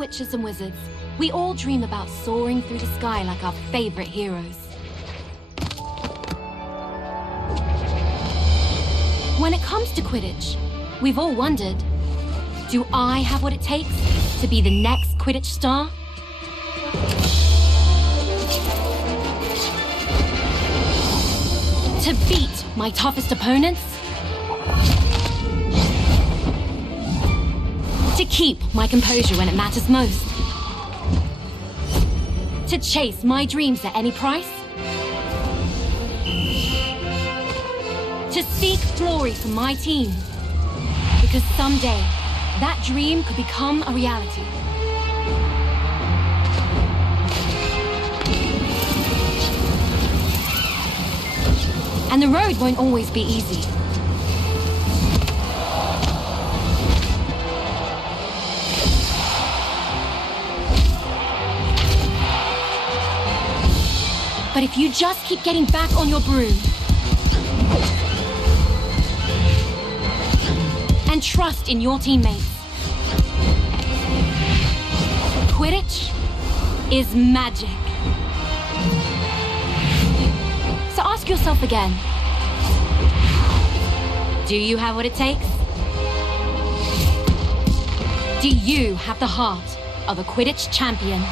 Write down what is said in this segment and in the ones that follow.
Witches and wizards, we all dream about soaring through the sky like our favorite heroes. When it comes to Quidditch, we've all wondered, do I have what it takes to be the next Quidditch star? To beat my toughest opponents? To keep my composure when it matters most? To chase my dreams at any price? To seek glory for my team? Because someday, that dream could become a reality. And the road won't always be easy. But if you just keep getting back on your broom and trust in your teammates, Quidditch is magic. So ask yourself again, do you have what it takes? Do you have the heart of a Quidditch champion?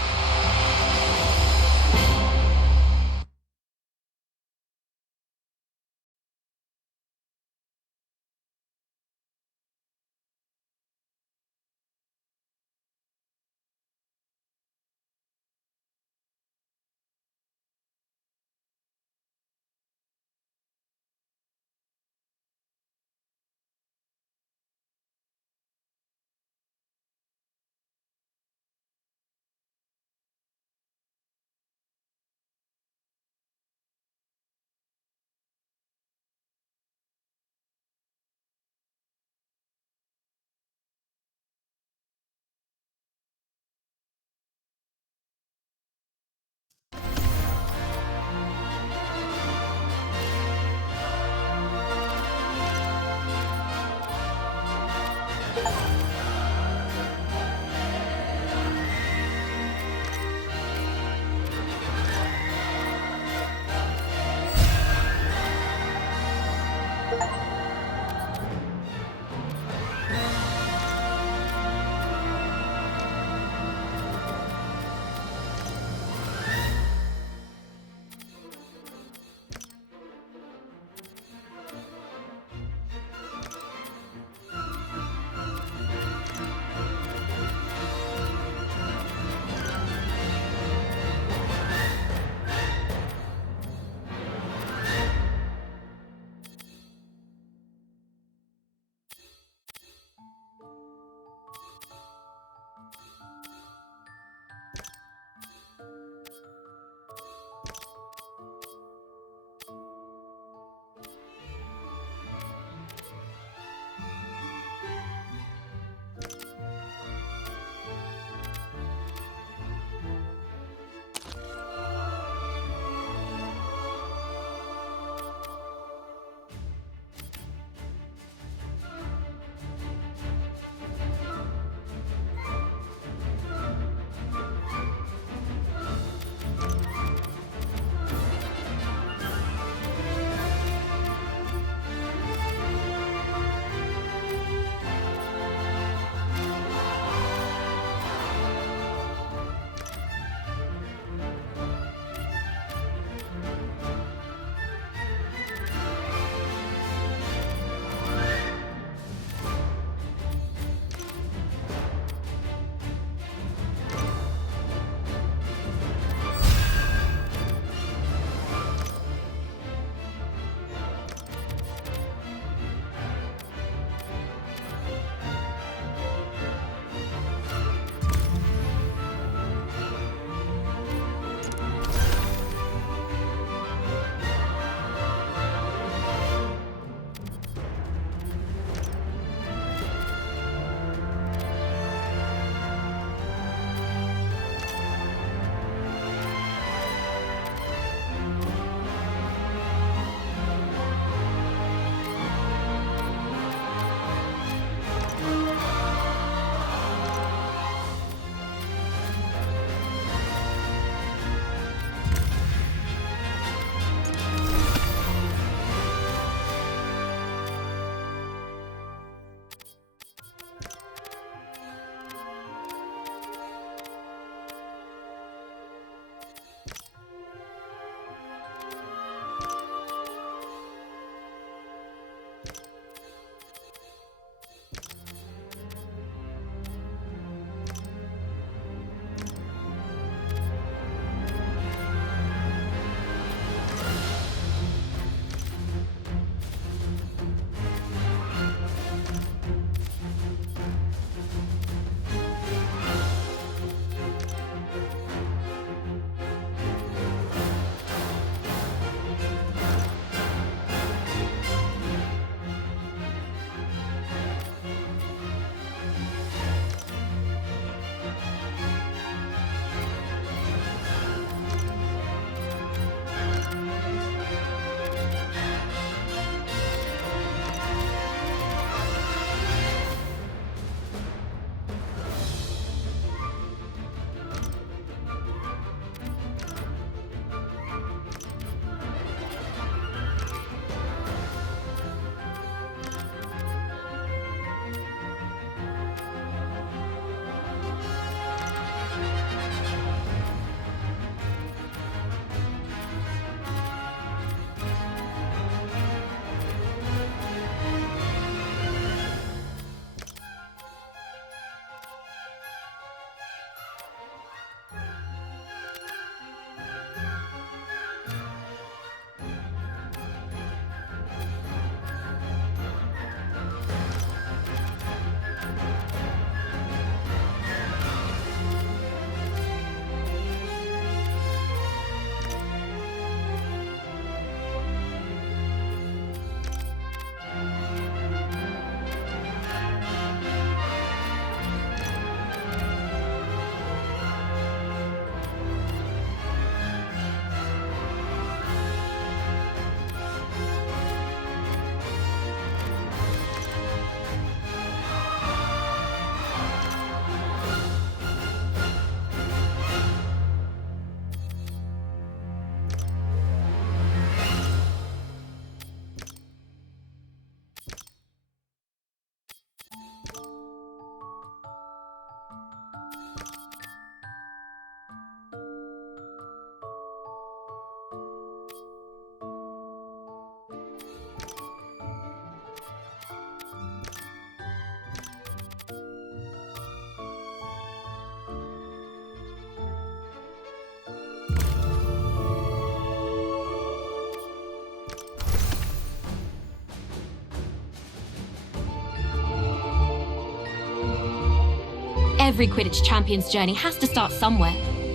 Every Quidditch champion's journey has to start somewhere.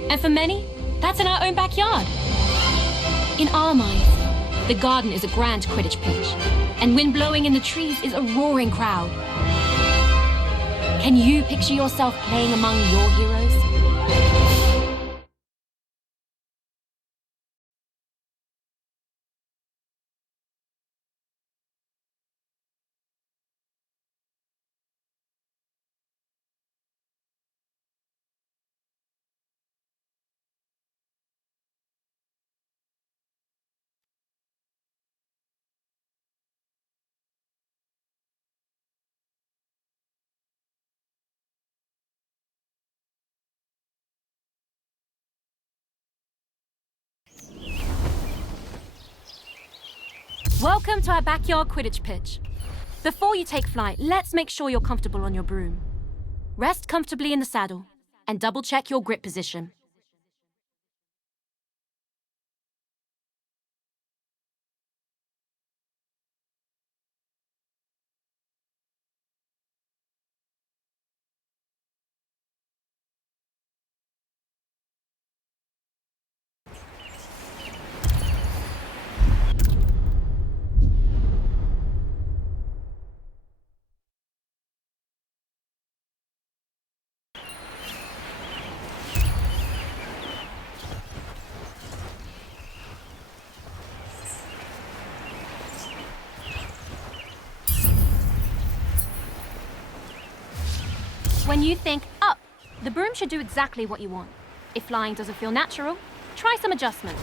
And for many, that's in our own backyard. In our minds, the garden is a grand Quidditch pitch, and wind blowing in the trees is a roaring crowd. Can you picture yourself playing among your heroes? Welcome to our backyard Quidditch pitch. Before you take flight, let's make sure you're comfortable on your broom. Rest comfortably in the saddle and double check your grip position. When you think up, the broom should do exactly what you want. If flying doesn't feel natural, try some adjustments.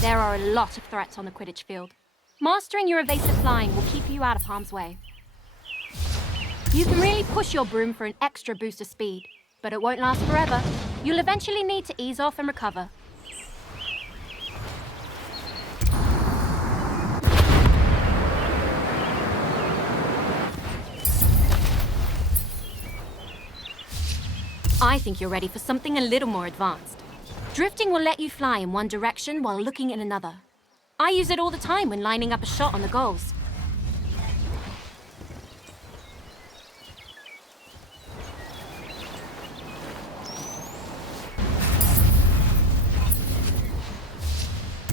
There are a lot of threats on the Quidditch field. Mastering your evasive flying will keep you out of harm's way. You can really push your broom for an extra boost of speed, but it won't last forever. You'll eventually need to ease off and recover. I think you're ready for something a little more advanced. Drifting will let you fly in one direction while looking in another. I use it all the time when lining up a shot on the goals.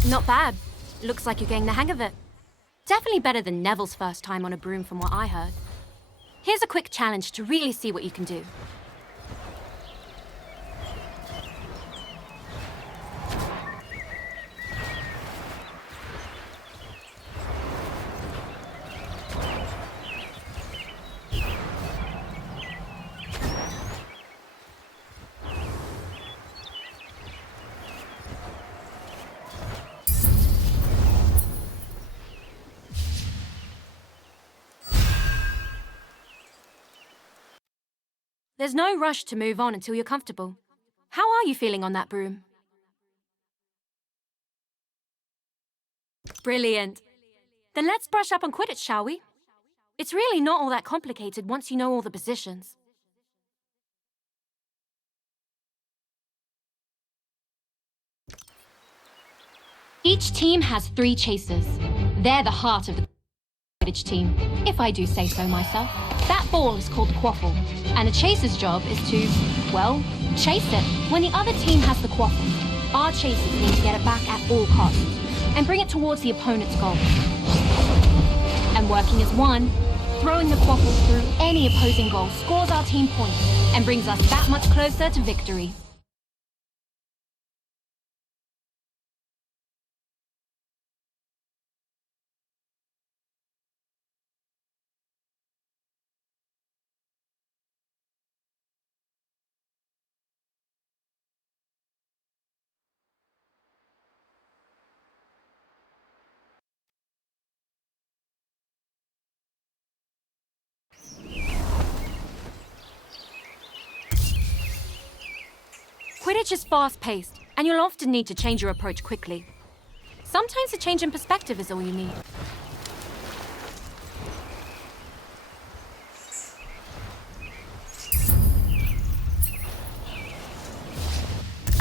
Not bad. Looks like you're getting the hang of it. Definitely better than Neville's first time on a broom from what I heard. Here's a quick challenge to really see what you can do. There's no rush to move on until you're comfortable. How are you feeling on that broom? Brilliant. Then let's brush up on Quidditch, shall we? It's really not all that complicated once you know all the positions. Each team has 3 chasers. They're the heart of the Quidditch team, if I do say so myself. That ball is called the quaffle, and the chaser's job is to, well, chase it. When the other team has the quaffle, our chasers need to get it back at all costs and bring it towards the opponent's goal. And working as one, throwing the quaffle through any opposing goal scores our team points and brings us that much closer to victory. Quidditch is fast-paced, and you'll often need to change your approach quickly. Sometimes a change in perspective is all you need.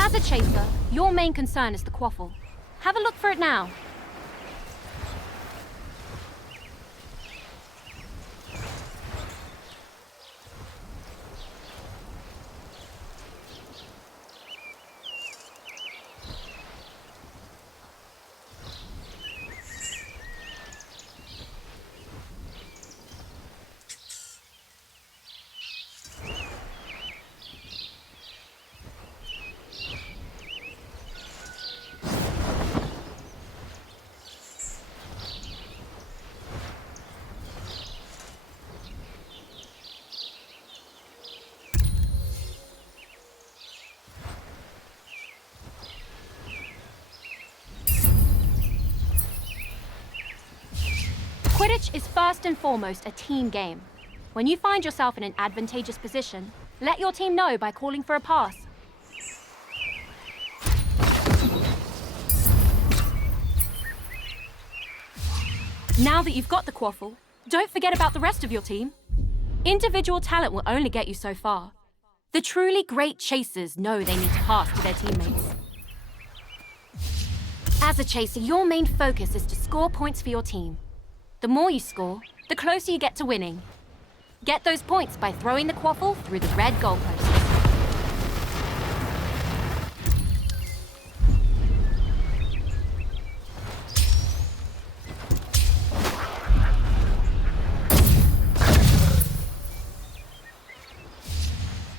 As a chaser, your main concern is the quaffle. Have a look for it now. Quidditch is first and foremost a team game. When you find yourself in an advantageous position, let your team know by calling for a pass. Now that you've got the quaffle, don't forget about the rest of your team. Individual talent will only get you so far. The truly great chasers know they need to pass to their teammates. As a chaser, your main focus is to score points for your team. The more you score, the closer you get to winning. Get those points by throwing the quaffle through the red goalposts.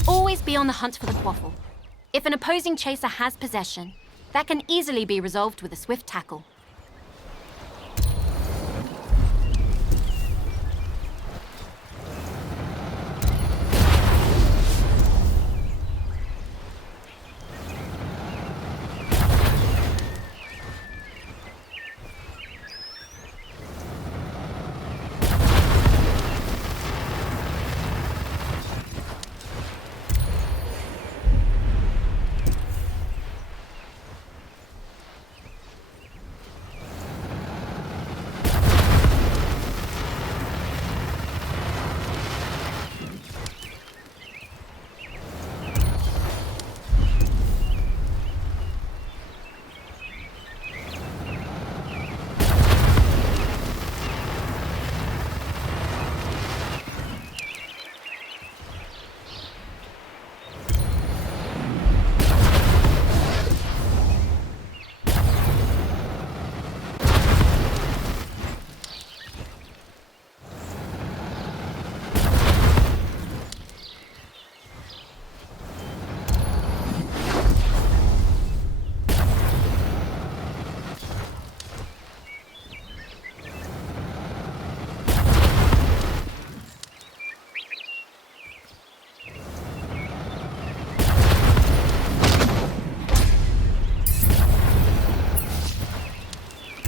Always be on the hunt for the quaffle. If an opposing chaser has possession, that can easily be resolved with a swift tackle.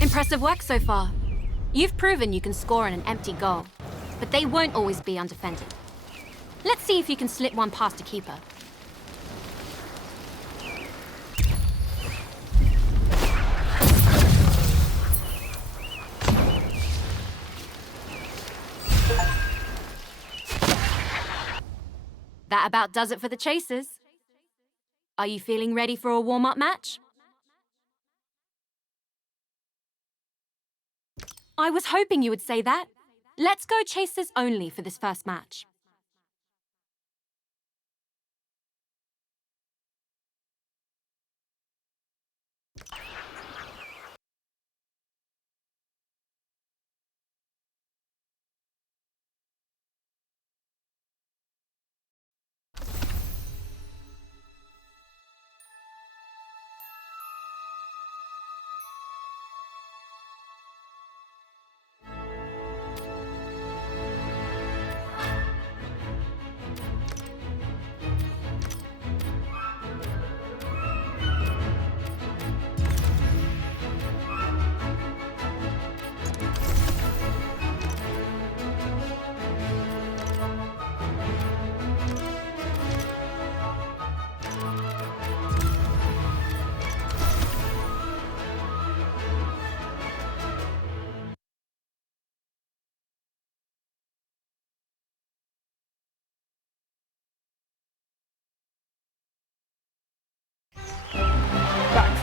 Impressive work so far. You've proven you can score on an empty goal, but they won't always be undefended. Let's see if you can slip one past a keeper. That about does it for the chasers. Are you feeling ready for a warm-up match? I was hoping you would say that. Let's go chasers only for this first match.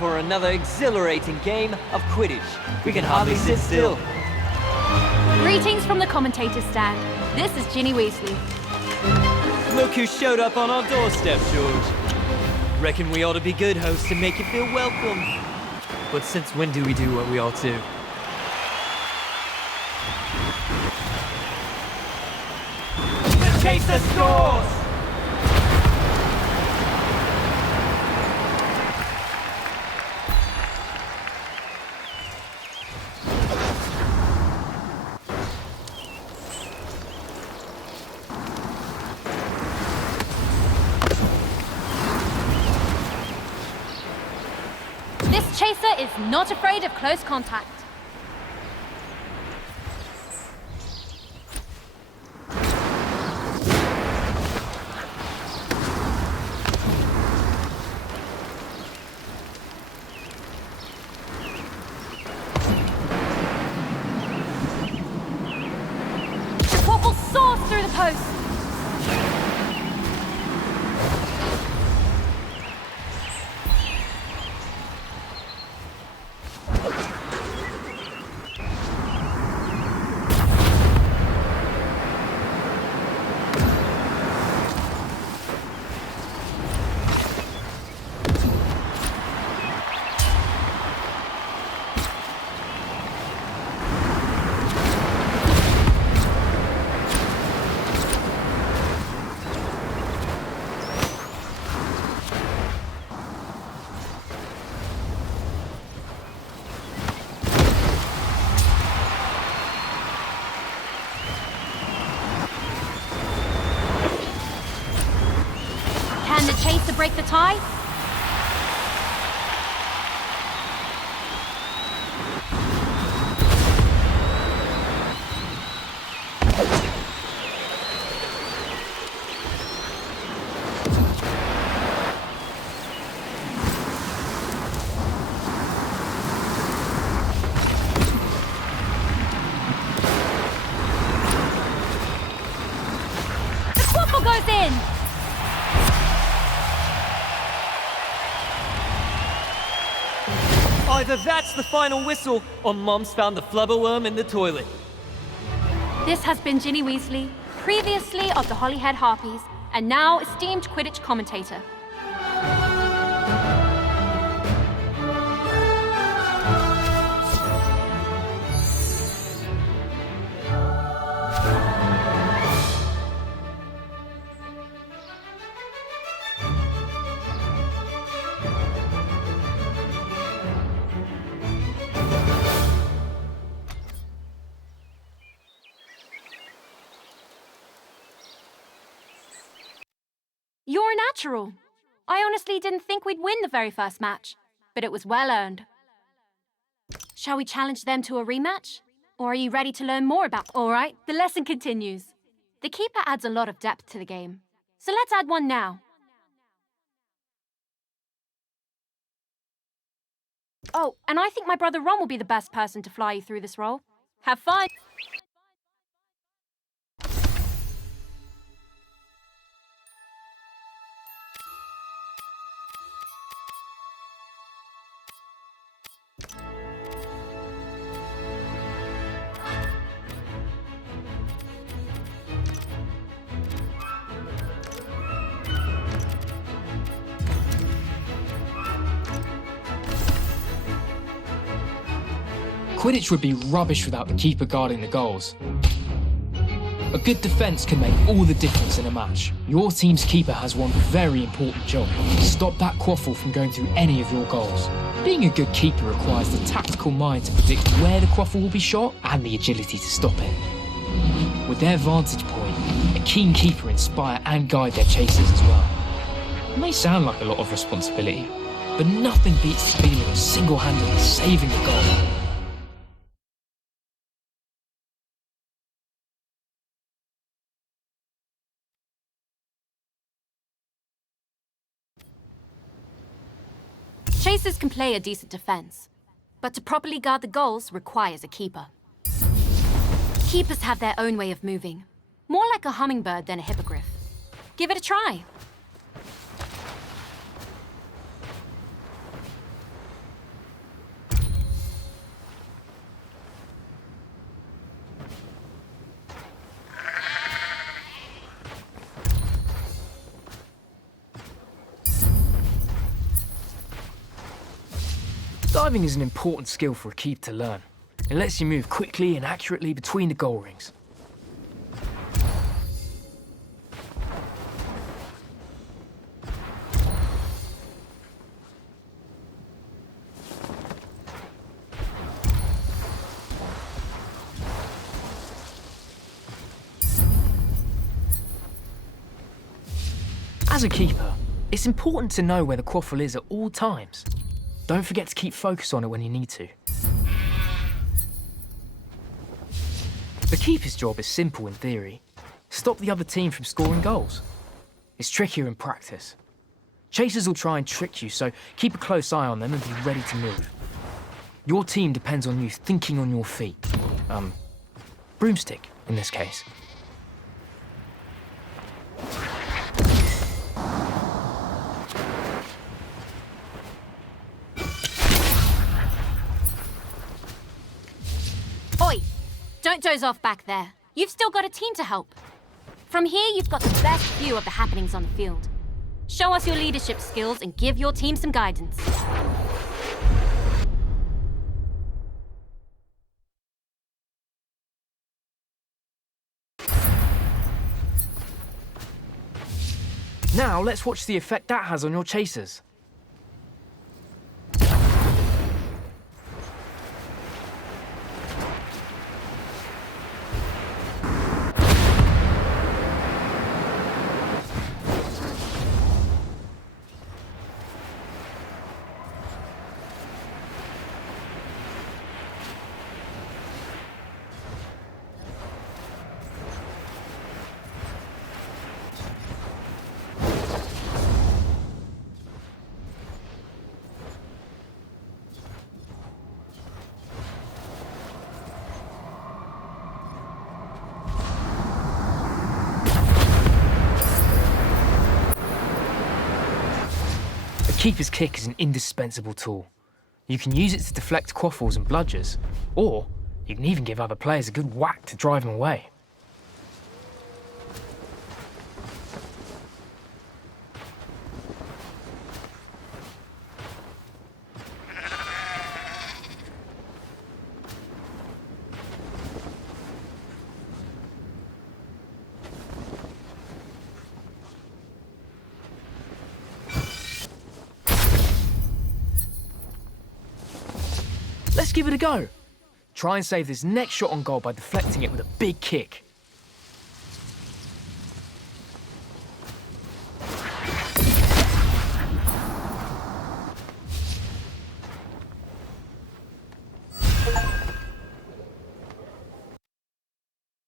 for another exhilarating game of Quidditch. We can hardly sit still. Greetings from the commentator's stand. This is Ginny Weasley. Look who showed up on our doorstep, George. Reckon we ought to be good hosts and make you feel welcome. But since when do we do what we ought to? The chaser scores! This chaser is not afraid of close contact. The quaffle soars through the post. Can the chaser break the tie? The quaffle goes in! Either that's the final whistle, or Mom's found the flubberworm in the toilet. This has been Ginny Weasley, previously of the Holyhead Harpies, and now esteemed Quidditch commentator. You're a natural. I honestly didn't think we'd win the very first match, but it was well earned. Shall we challenge them to a rematch? Or are you ready to learn more about... All right, the lesson continues. The keeper adds a lot of depth to the game, so let's add one now. Oh, and I think my brother Ron will be the best person to fly you through this role. Have fun! Quidditch would be rubbish without the keeper guarding the goals. A good defence can make all the difference in a match. Your team's keeper has one very important job: stop that quaffle from going through any of your goals. Being a good keeper requires the tactical mind to predict where the quaffle will be shot and the agility to stop it. With their vantage point, a keen keeper inspire and guide their chasers as well. It may sound like a lot of responsibility, but nothing beats the feeling of single-handedly saving a goal. Chasers can play a decent defense, but to properly guard the goals requires a keeper. Keepers have their own way of moving, more like a hummingbird than a hippogriff. Give it a try. Diving is an important skill for a keeper to learn. It lets you move quickly and accurately between the goal rings. As a keeper, it's important to know where the quaffle is at all times. Don't forget to keep focus on it when you need to. The keeper's job is simple in theory. Stop the other team from scoring goals. It's trickier in practice. Chasers will try and trick you, so keep a close eye on them and be ready to move. Your team depends on you thinking on your feet. Broomstick, in this case. Oi! Don't doze off back there. You've still got a team to help. From here, you've got the best view of the happenings on the field. Show us your leadership skills and give your team some guidance. Now, let's watch the effect that has on your chasers. Keeper's kick is an indispensable tool. You can use it to deflect quaffles and bludgers, or you can even give other players a good whack to drive them away. Let's give it a go. Try and save this next shot on goal by deflecting it with a big kick.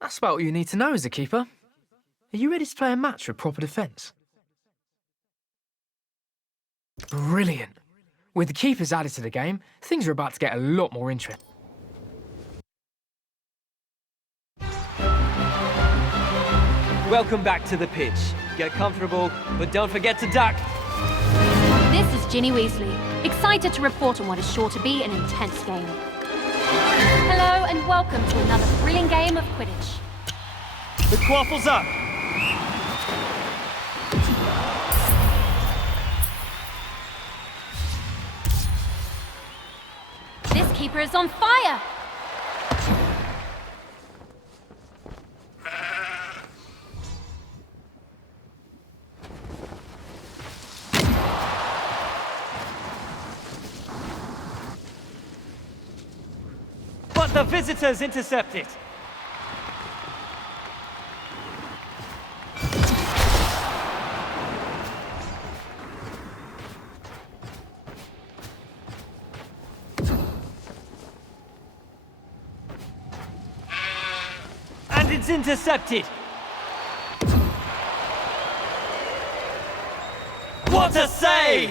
That's about what you need to know as a keeper. Are you ready to play a match with proper defence? Brilliant. With the keepers added to the game, things are about to get a lot more interesting. Welcome back to the pitch. Get comfortable, but don't forget to duck. This is Ginny Weasley, excited to report on what is sure to be an intense game. Hello and welcome to another thrilling game of Quidditch. The quaffle's up. This keeper is on fire! But the visitors intercept it. It's intercepted. What a save!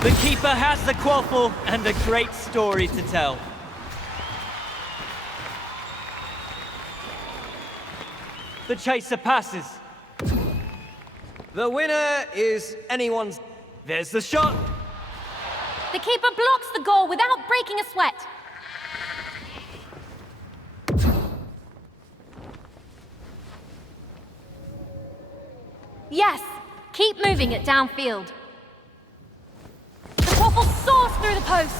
The keeper has the quaffle and a great story to tell. The chaser passes. The winner is anyone's. There's the shot. The keeper blocks the goal without breaking a sweat. Yes, keep moving it downfield. The quaffle soars through the post.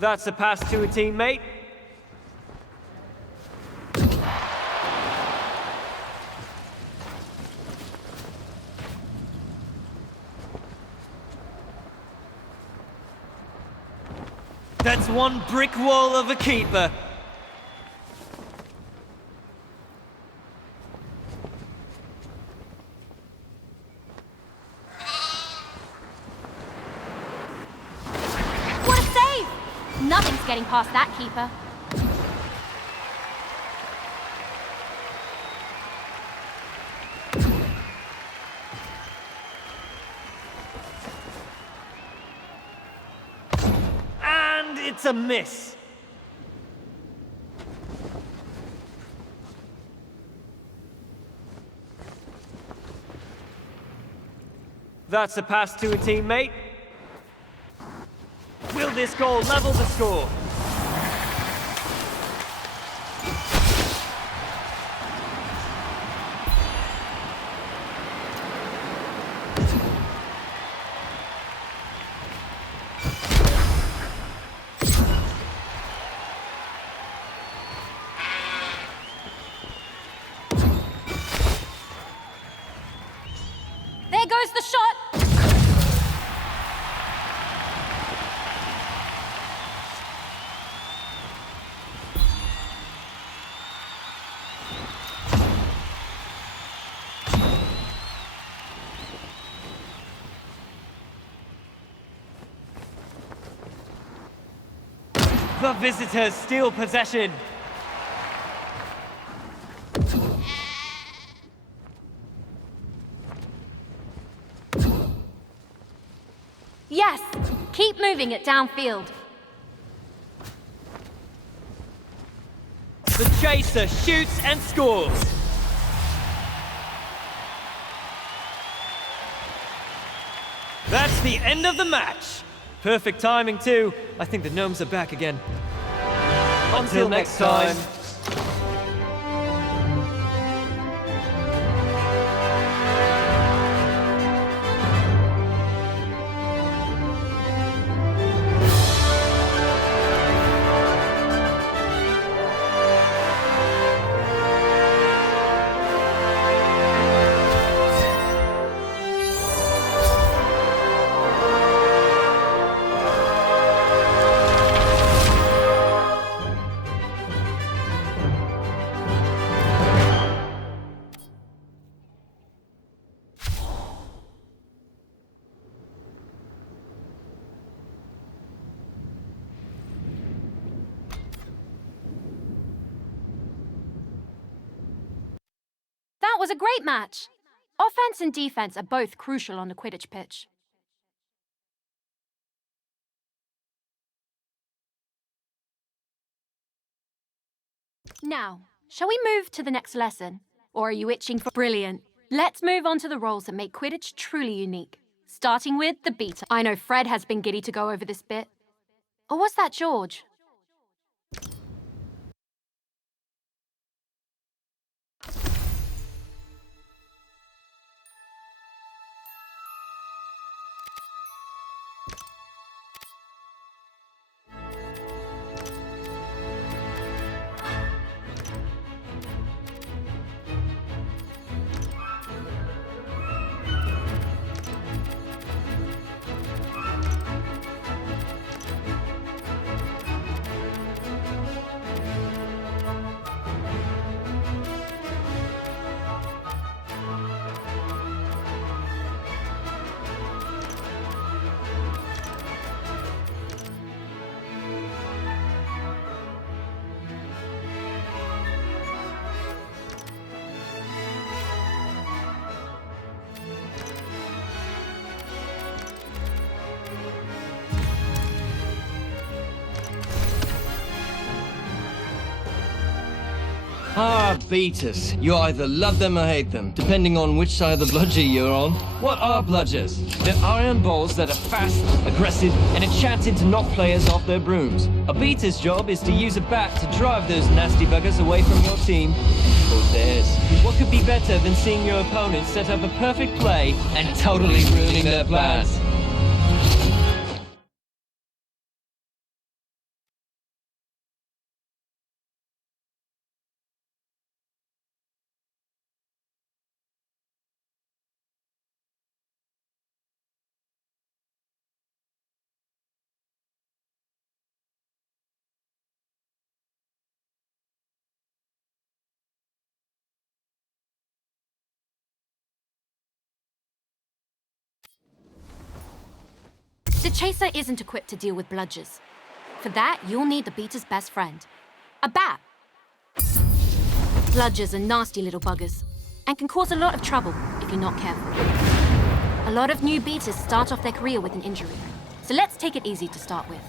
That's a pass to a teammate. That's one brick wall of a keeper. What a save! Nothing's getting past that keeper. And it's a miss. That's a pass to a teammate. Will this goal level the score? There goes the shot! The visitors steal possession. Yes, keep moving it downfield. The chaser shoots and scores. That's the end of the match. Perfect timing too. I think the gnomes are back again. Until next time. That was a great match. Offense and defense are both crucial on a Quidditch pitch. Now, shall we move to the next lesson? Or are you itching for brilliant? Let's move on to the roles that make Quidditch truly unique. Starting with the beater. I know Fred has been giddy to go over this bit. Or was that George? Ah, beaters. You either love them or hate them, depending on which side of the bludger you're on. What are bludgers? They're iron balls that are fast, aggressive, and enchanted to knock players off their brooms. A beater's job is to use a bat to drive those nasty buggers away from your team. Or theirs. What could be better than seeing your opponent set up a perfect play and totally ruining their plans? The chaser isn't equipped to deal with bludgers. For that, you'll need the beater's best friend, a bat. Bludgers are nasty little buggers and can cause a lot of trouble if you're not careful. A lot of new beaters start off their career with an injury, so let's take it easy to start with.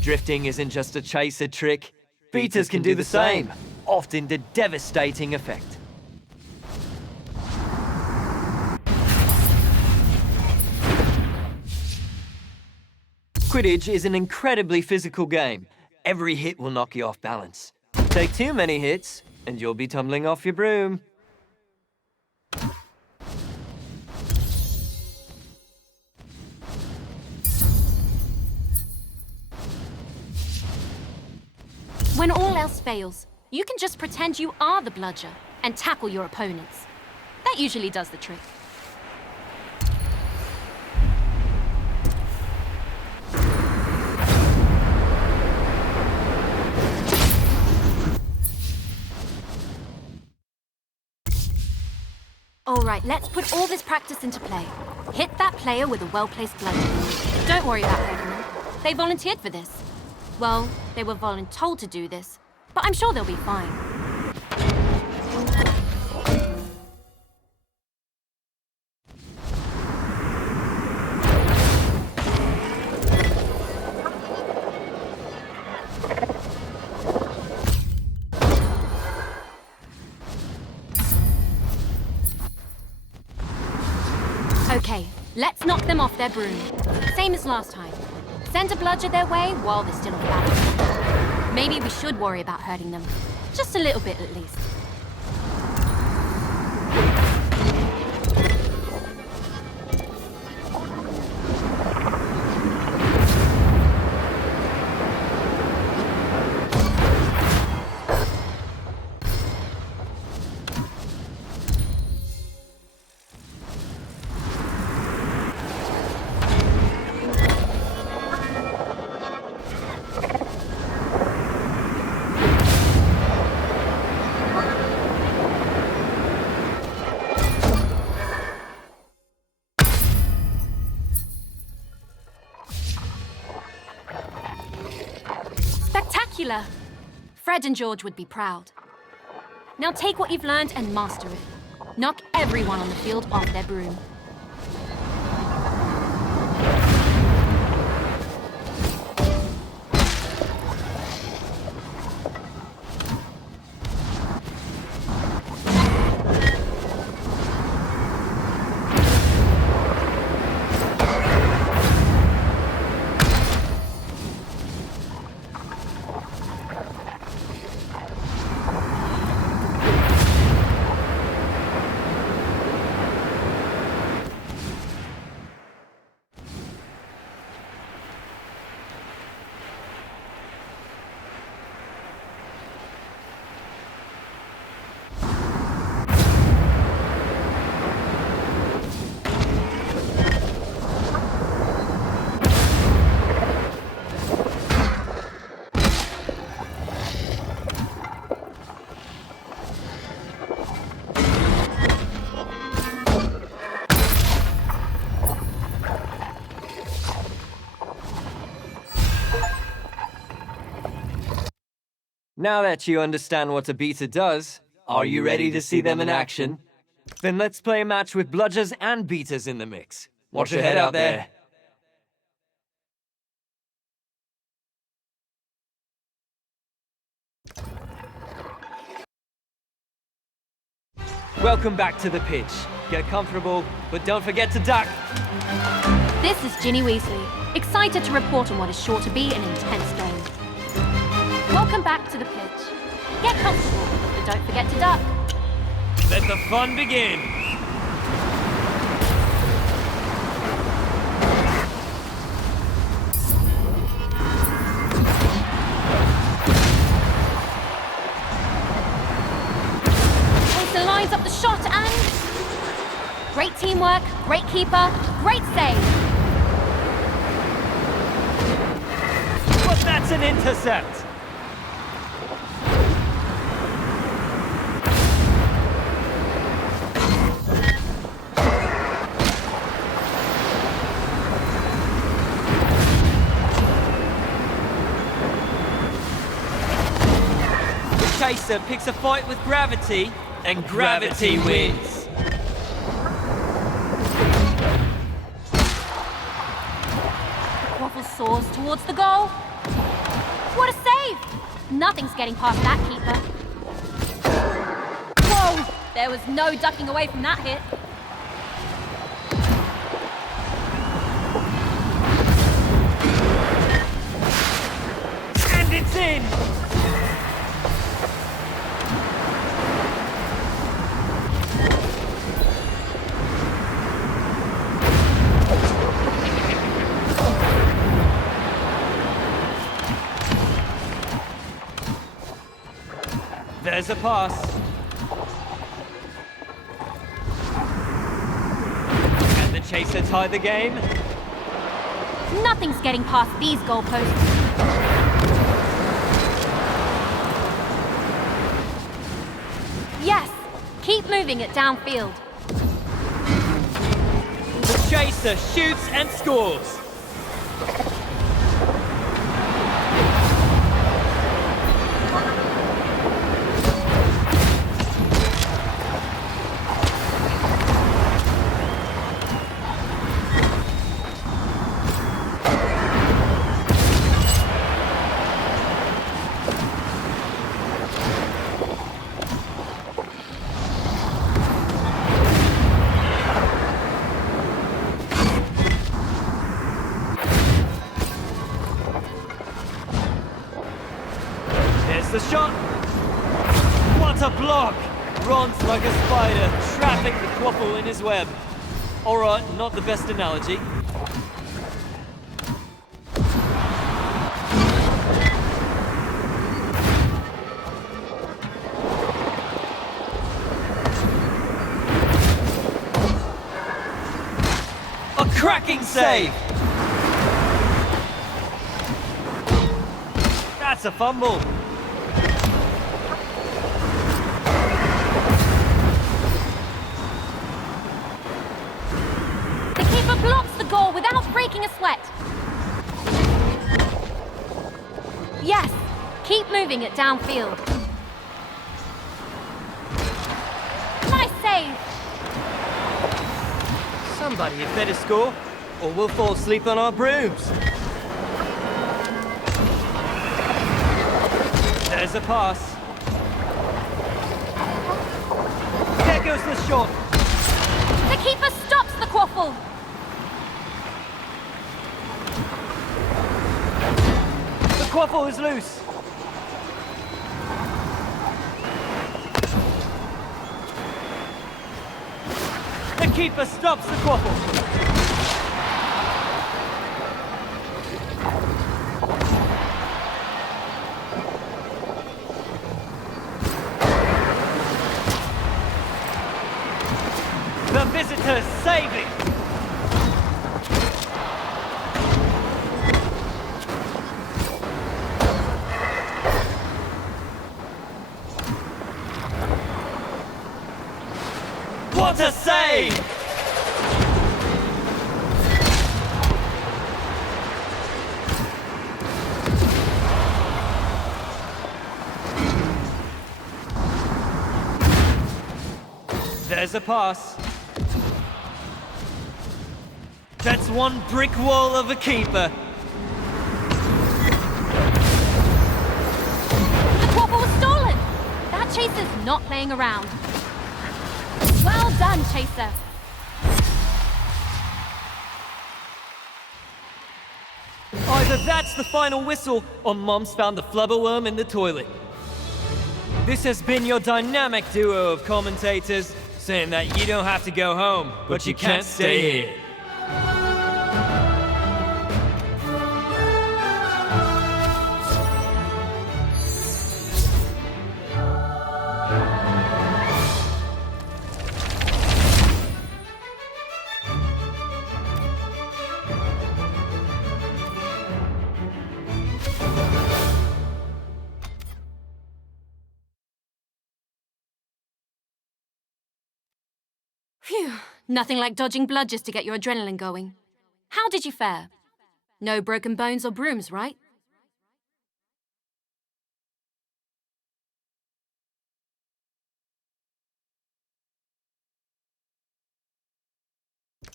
Drifting isn't just a chaser trick. Beaters can do the same, often to devastating effect. Quidditch is an incredibly physical game. Every hit will knock you off balance. Take too many hits, and you'll be tumbling off your broom. When all else fails, you can just pretend you are the bludger and tackle your opponents. That usually does the trick. All right, let's put all this practice into play. Hit that player with a well-placed bludger. Don't worry about hurting them. They volunteered for this. Well, they were voluntold to do this, but I'm sure they'll be fine. Okay, let's knock them off their broom. Same as last time. Send a bludger their way while they're still on balance. Maybe we should worry about hurting them. Just a little bit at least. Spectacular! Fred and George would be proud. Now take what you've learned and master it. Knock everyone on the field off their broom. Now that you understand what a beater does, are you ready to see them in action? Then let's play a match with bludgers and beaters in the mix. Watch your head out there. Welcome back to the pitch. Get comfortable, but don't forget to duck. This is Ginny Weasley, excited to report on what is sure to be an intense game. Welcome back to the pitch. Get comfortable, but don't forget to duck. Let the fun begin. Chaser lines up the shot and... Great teamwork, great keeper, great save. But that's an intercept. Chaser picks a fight with gravity, and gravity wins. Quaffle soars towards the goal. What a save! Nothing's getting past that keeper. Whoa! There was no ducking away from that hit. And it's in! There's a pass. And the Chaser tied the game. Nothing's getting past these goalposts. Yes! Keep moving it downfield. The Chaser shoots and scores. The shot! What a block! Ron's like a spider, trapping the Quaffle in his web. Alright, not the best analogy. A cracking save! That's a fumble! Blocks the goal without breaking a sweat. Yes, keep moving it downfield. Nice save. Somebody had better score, or we'll fall asleep on our brooms. There's a pass. There goes the shot. The keeper stops the Quaffle. The Quaffle is loose. The keeper stops the Quaffle. The visitors saving. What a save! There's a pass. That's one brick wall of a keeper. The quaffle was stolen! That chaser's not playing around. Well done, Chaser. Either that's the final whistle, or Mom's found the flubberworm in the toilet. This has been your dynamic duo of commentators, saying that you don't have to go home, but you can't stay here. Phew, nothing like dodging bludgers to get your adrenaline going. How did you fare? No broken bones or brooms, right?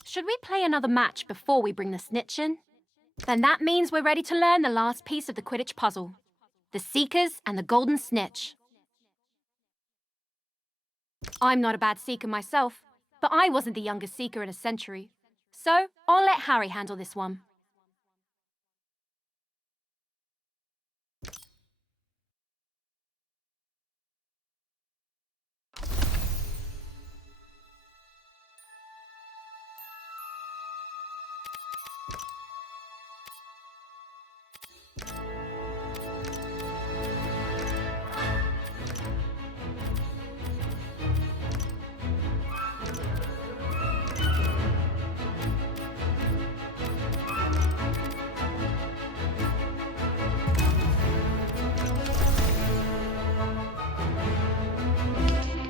Should we play another match before we bring the snitch in? Then that means we're ready to learn the last piece of the Quidditch puzzle. The Seekers and the Golden Snitch. I'm not a bad Seeker myself, but I wasn't the youngest Seeker in a century. So, I'll let Harry handle this one.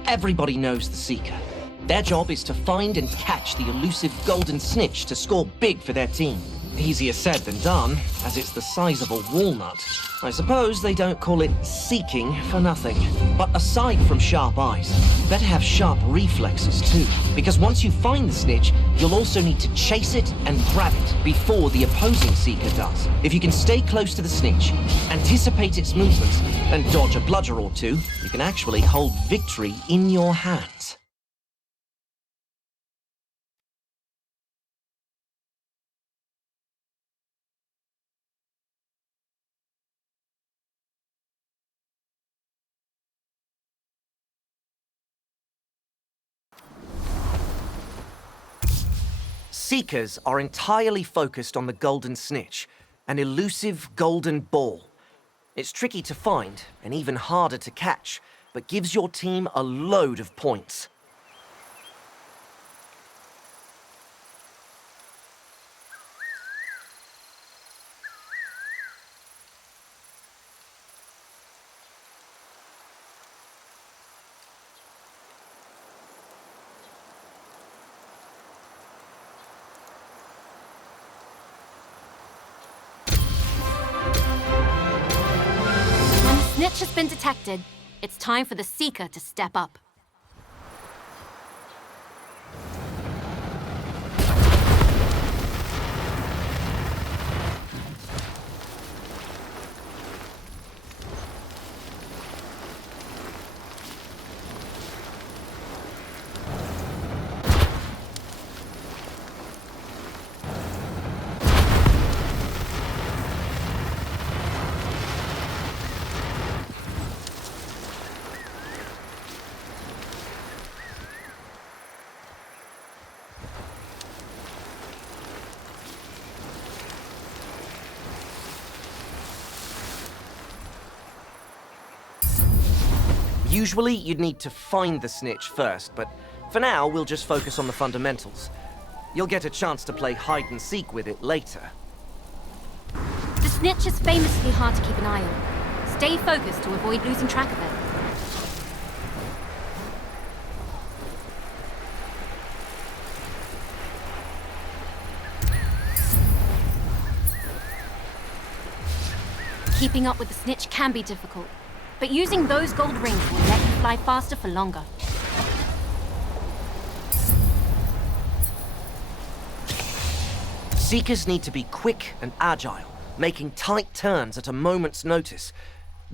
Everybody knows the Seeker. Their job is to find and catch the elusive golden snitch to score big for their team. Easier said than done, as it's the size of a walnut. I suppose they don't call it seeking for nothing. But aside from sharp eyes, you better have sharp reflexes too. Because once you find the snitch, you'll also need to chase it and grab it before the opposing Seeker does. If you can stay close to the snitch, anticipate its movements, and dodge a bludger or two, you can actually hold victory in your hands. Seekers are entirely focused on the golden snitch, an elusive golden ball. It's tricky to find and even harder to catch, but gives your team a load of points. Snitch has been detected. It's time for the Seeker to step up. Usually, you'd need to find the snitch first, but for now, we'll just focus on the fundamentals. You'll get a chance to play hide-and-seek with it later. The snitch is famously hard to keep an eye on. Stay focused to avoid losing track of it. Keeping up with the snitch can be difficult, but using those gold rings will let you fly faster for longer. Seekers need to be quick and agile, making tight turns at a moment's notice.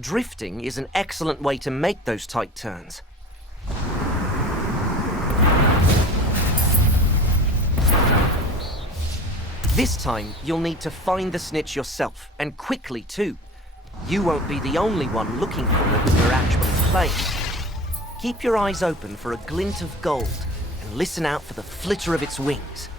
Drifting is an excellent way to make those tight turns. This time, you'll need to find the snitch yourself, and quickly too. You won't be the only one looking for it when you're actually playing. Keep your eyes open for a glint of gold, and listen out for the flitter of its wings.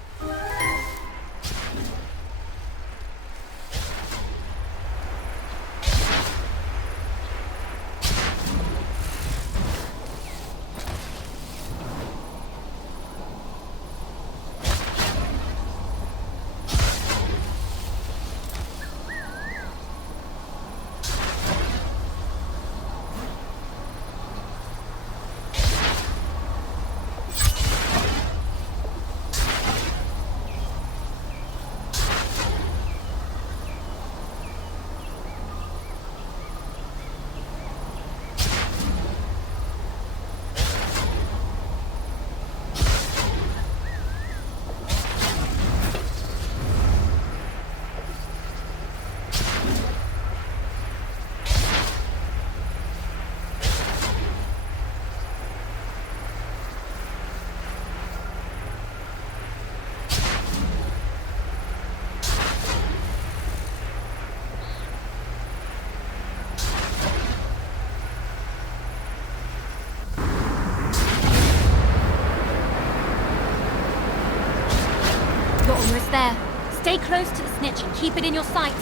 You're almost there. Stay close to the snitch and keep it in your sights.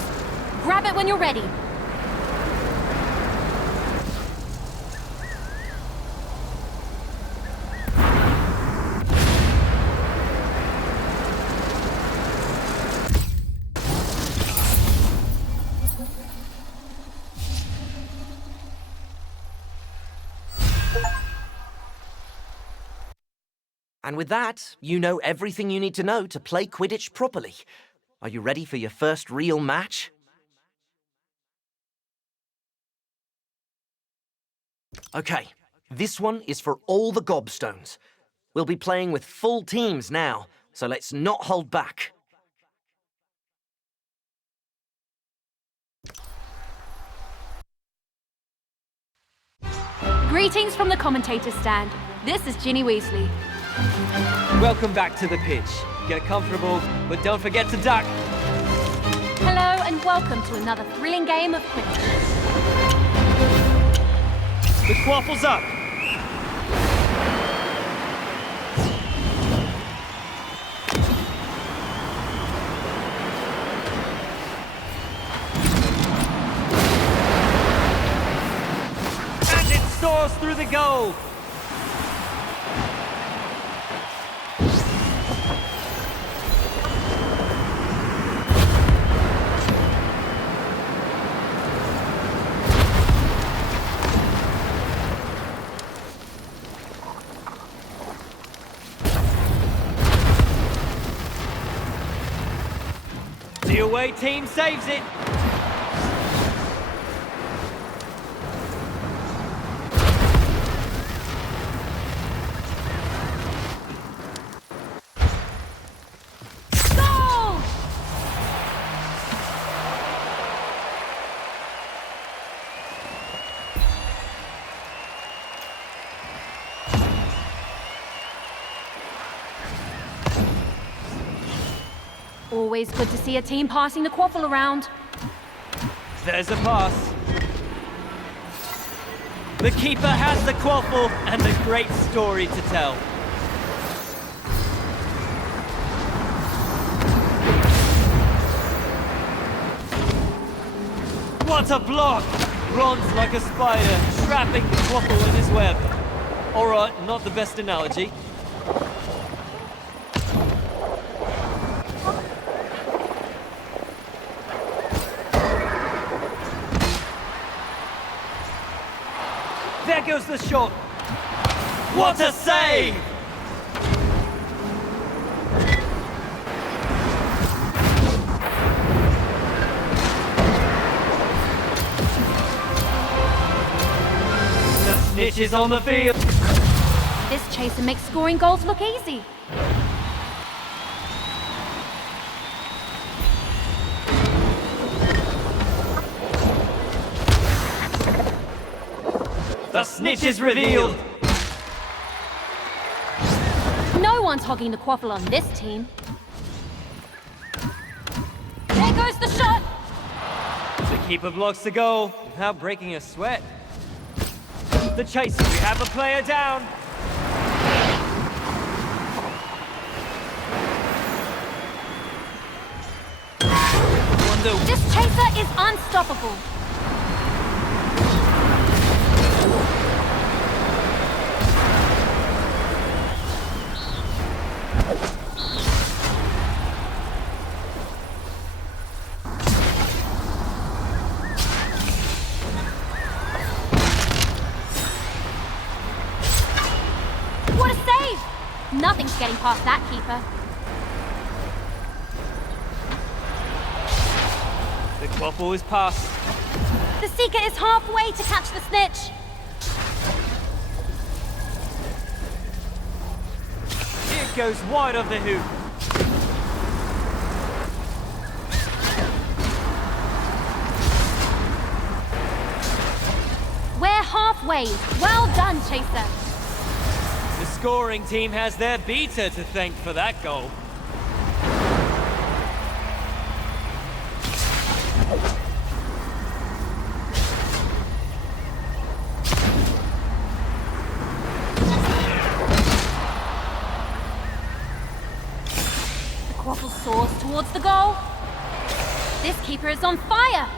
Grab it when you're ready. And with that, you know everything you need to know to play Quidditch properly. Are you ready for your first real match? Okay, this one is for all the gobstones. We'll be playing with full teams now, so let's not hold back. Greetings from the commentator's stand. This is Ginny Weasley. Welcome back to the pitch. Get comfortable, but don't forget to duck. Hello and welcome to another thrilling game of Quidditch. The quaffle's up. And it soars through the goal. The away team saves it. Goal! Always good to see a team passing the quaffle around. There's a pass. The keeper has the quaffle and a great story to tell. What a block! Ron's like a spider, trapping the quaffle in his web. Alright, not the best analogy. There goes the shot. What a save! The snitch is on the field. This chaser makes scoring goals look easy. The snitch is revealed! No one's hogging the quaffle on this team. There goes the shot! The keeper blocks the goal without breaking a sweat. The chaser, we have a player down! This chaser is unstoppable. What a save! Nothing's getting past that keeper. The quaffle is passed. The Seeker is halfway to catch the snitch. It goes wide of the hoop. We're halfway. Well done, Chaser. The scoring team has their beater to thank for that goal. The quaffle soars towards the goal. This keeper is on fire.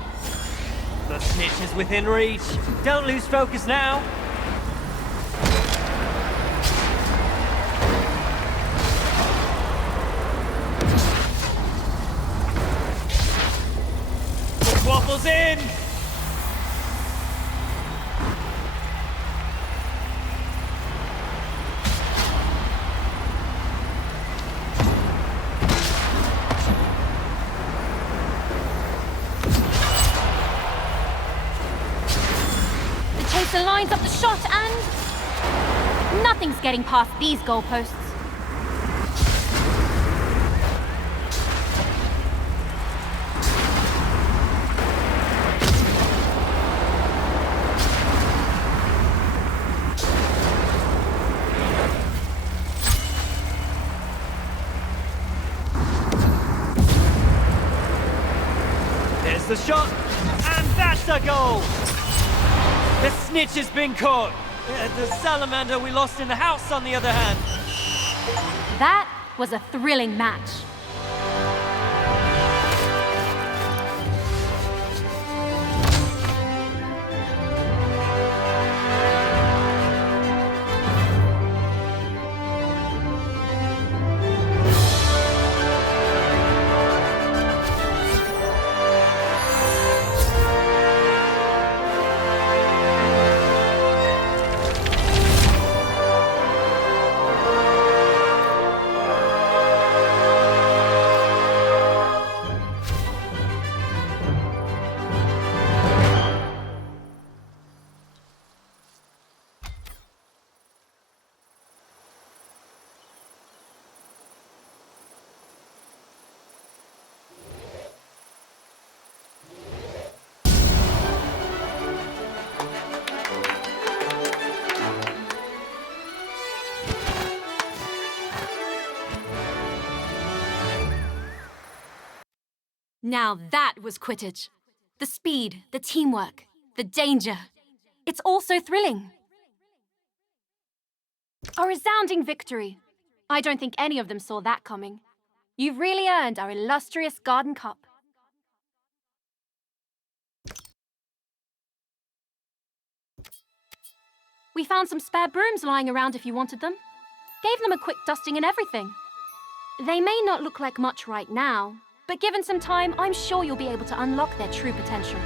The snitch is within reach. Don't lose focus now. The quaffle's in! Chaser lines up the shot and... nothing's getting past these goalposts. There's the shot, and that's a goal! The snitch has been caught. The salamander we lost in the house, on the other hand. That was a thrilling match. Now that was Quidditch. The speed, the teamwork, the danger. It's all so thrilling. A resounding victory. I don't think any of them saw that coming. You've really earned our illustrious Garden Cup. We found some spare brooms lying around if you wanted them. Gave them a quick dusting and everything. They may not look like much right now, but given some time, I'm sure you'll be able to unlock their true potential.